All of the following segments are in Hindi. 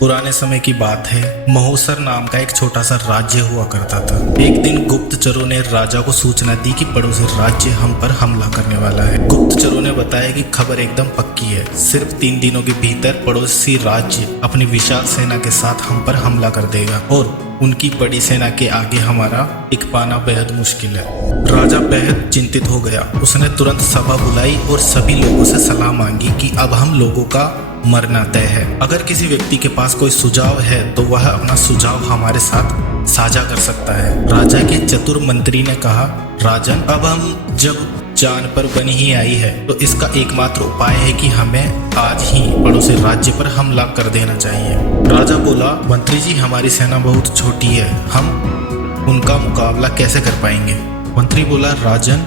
पुराने समय की बात है। महोसर नाम का एक छोटा सा राज्य हुआ करता था। एक दिन गुप्तचरों ने राजा को सूचना दी कि पड़ोसी राज्य हम पर हमला करने वाला है। गुप्तचरों ने बताया कि खबर एकदम पक्की है, सिर्फ 3 दिनों के भीतर पड़ोसी राज्य अपनी विशाल सेना के साथ हम पर हमला कर देगा और उनकी बड़ी सेना के आगे हमारा टिक पाना बेहद मुश्किल है। राजा बेहद चिंतित हो गया। उसने तुरंत सभा बुलाई और सभी लोगों से सलाह मांगी कि अब हम लोगों का मरना तय है। अगर किसी व्यक्ति के पास कोई सुझाव है तो वह अपना सुझाव हमारे साथ साझा कर सकता है। राजा के चतुर मंत्री ने कहा, राजन, अब हम जब जान पर बनी ही आई है तो इसका एकमात्र उपाय है कि हमें आज ही पड़ोसी राज्य पर हमला कर देना चाहिए। राजा बोला, मंत्री जी, हमारी सेना बहुत छोटी है, हम उनका मुकाबला कैसे कर पाएंगे? मंत्री बोला, राजन,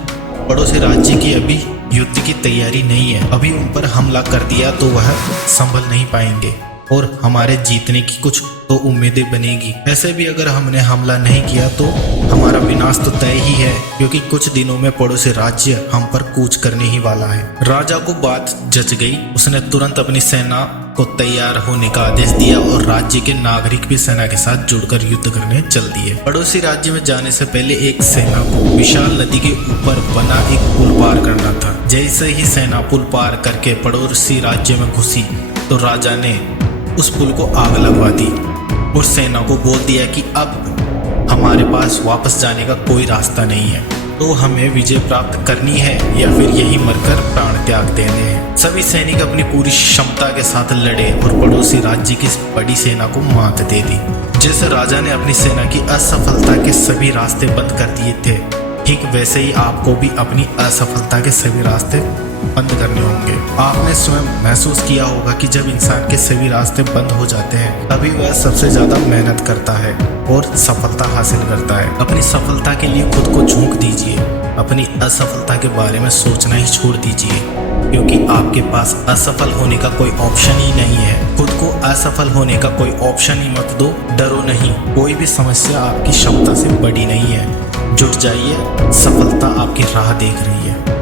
पड़ोसी राज्य की अभी युद्ध की तैयारी नहीं है। अभी उन पर हमला कर दिया तो वह संभल नहीं पाएंगे और हमारे जीतने की कुछ तो उम्मीदें बनेगी। ऐसे भी अगर हमने हमला नहीं किया तो हमारा विनाश तो तय ही है, क्योंकि कुछ दिनों में पड़ोसी राज्य हम पर कूच करने ही वाला है। राजा को बात जच गई। उसने तुरंत अपनी सेना को तैयार होने का आदेश दिया और राज्य के नागरिक भी सेना के साथ जुड़कर युद्ध करने चल दिए। पड़ोसी राज्य में जाने से पहले एक सेना को विशाल नदी के ऊपर बना एक पुल पार करना था। जैसे ही सेना पुल पार करके पड़ोसी राज्य में घुसी तो राजा ने उस पुल को आग लगवा दी और सेना को बोल दिया कि अब हमारे पास वापस जाने का कोई रास्ता नहीं है, तो हमें विजय प्राप्त करनी है या फिर यही मरकर प्राण त्याग देने हैं। सभी सैनिक अपनी पूरी क्षमता के साथ लड़े और पड़ोसी राज्य की बड़ी सेना को मात दे दी। जैसे राजा ने अपनी सेना की असफलता के सभी रास्ते बंद कर दिए थे, ठीक वैसे ही आपको भी अपनी असफलता के सभी रास्ते बंद करने होंगे। आपने स्वयं महसूस किया होगा कि जब इंसान के सभी रास्ते बंद हो जाते हैं तभी वह सबसे ज्यादा मेहनत करता है और सफलता हासिल करता है। अपनी सफलता के लिए खुद को झोंक दीजिए, अपनी असफलता के बारे में सोचना ही छोड़ दीजिए, क्योंकि आपके पास असफल होने का कोई ऑप्शन ही नहीं है। खुद को असफल होने का कोई ऑप्शन ही मत दो। डरो नहीं, कोई भी समस्या आपकी क्षमता से बड़ी नहीं है। जुट जाइए, सफलता आपकी राह देख रही है।